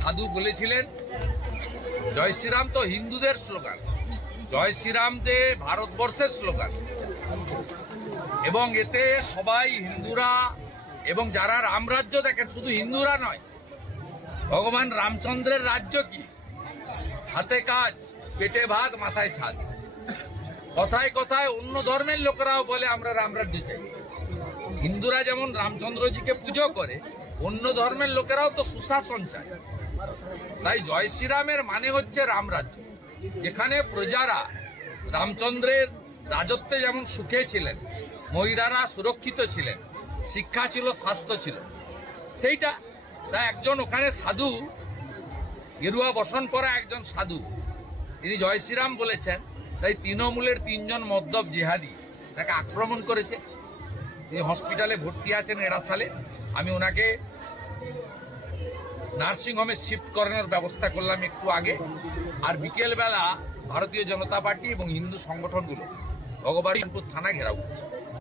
সাধু বলেছিলেন, জয় শ্রীরাম তো হিন্দুদের স্লোগান। জয় শ্রীরাম যে ভারতবর্ষের স্লোগান। এবং এতে সবাই হিন্দুরা এবং যারা রামরাজ্য দেখেন, শুধু হিন্দুরা নয়, ভগবান রামচন্দ্রের রাজ্য কি? হাতে কাজ, পেটে ভাত মাথায় ছাদ। কথায় কথায় অন্য ধর্মের লোকেরাও বলে আমরা রামরাজ্য চাই হিন্দুরা যেমন রামচন্দ্রজিকে পুজো করে, অন্য ধর্মের লোকেরাও তো সুশাসন চায়। তাই জয় শ্রীরামের মানে হচ্ছে রামরাজ্য। যেখানে প্রজারা রামচন্দ্রের রাজত্বে যেমন সুখে ছিলেন, মহিলারা সুরক্ষিত ছিলেন, শিক্ষা ছিল, স্বাস্থ্য ছিল। সেইটা তাই একজন ওখানে সাধু, গেরুয়া বসন পরা একজন সাধু, তিনি জয় শ্রীরাম বলেছেন। তাই তৃণমূলের তিনজন মদ্যপ জেহাদি তাকে আক্রমণ করেছে। তিনি হসপিটালে ভর্তি আছেন এরা সালে। আমি ওনাকে নার্সিংহোমে শিফট করানোর ব্যবস্থা করলাম একটু আগে। আর বিকেলবেলা ভারতীয় জনতা পার্টি এবং হিন্দু সংগঠনগুলো ভগবানপুর থানা ঘেরাও করছে।